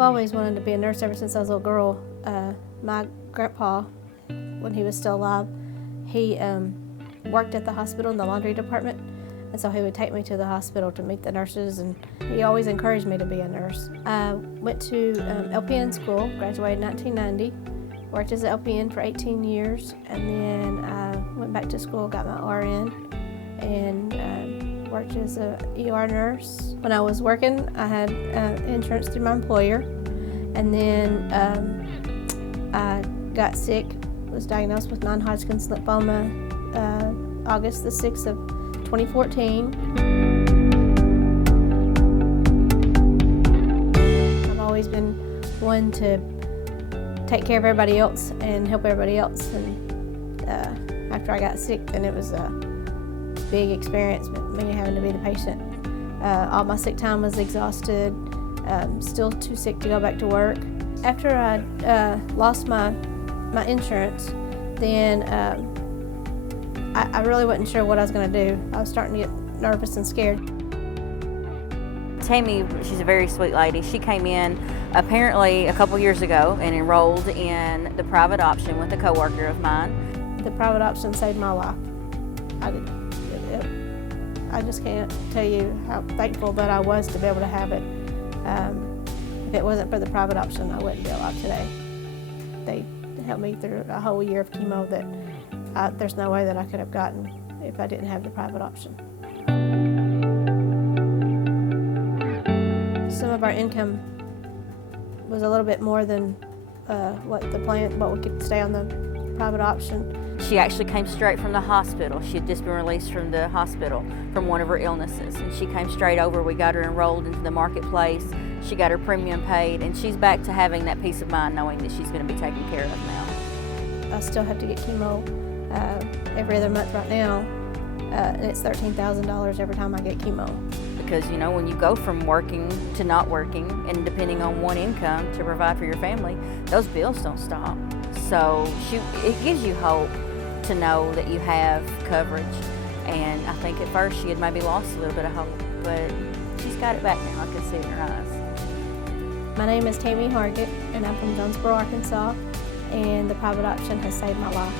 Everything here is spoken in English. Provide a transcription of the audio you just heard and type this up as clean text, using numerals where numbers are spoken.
I've always wanted to be a nurse ever since I was a little girl. My grandpa, when he was still alive, he worked at the hospital in the laundry department, and so he would take me to the hospital to meet the nurses, and he always encouraged me to be a nurse. I went to LPN school, graduated in 1990, worked as an LPN for 18 years, and then I went back to school, got my RN, and worked as a ER nurse. When I was working, I had insurance through my employer, and then I got sick, was diagnosed with non-Hodgkin's lymphoma August the 6th of 2014. I've always been one to take care of everybody else and help everybody else, and after I got sick, then it was a big experience, me having to be the patient. All my sick time was exhausted, still too sick to go back to work. After I lost my insurance, then I really wasn't sure what I was going to do. I was starting to get nervous and scared. Tammy, she's a very sweet lady. She came in apparently a couple years ago and enrolled in the private option with a coworker of mine. The private option saved my life. I just can't tell you how thankful that I was to be able to have it. If it wasn't for the private option, I wouldn't be alive today. They helped me through a whole year of chemo that there's no way that I could have gotten if I didn't have the private option. Some of our income was a little bit more than what we could stay on the private option. She actually came straight from the hospital. She had just been released from the hospital from one of her illnesses, and she came straight over. We got her enrolled into the marketplace. She got her premium paid, and she's back to having that peace of mind knowing that she's going to be taken care of now. I still have to get chemo every other month right now, and it's $13,000 every time I get chemo. Because, you know, when you go from working to not working and depending on one income to provide for your family, those bills don't stop. So it gives you hope to know that you have coverage. And I think at first she had maybe lost a little bit of hope, but she's got it back now. I can see it in her eyes. My name is Tammy Hargett, and I'm from Jonesboro, Arkansas, and the private option has saved my life.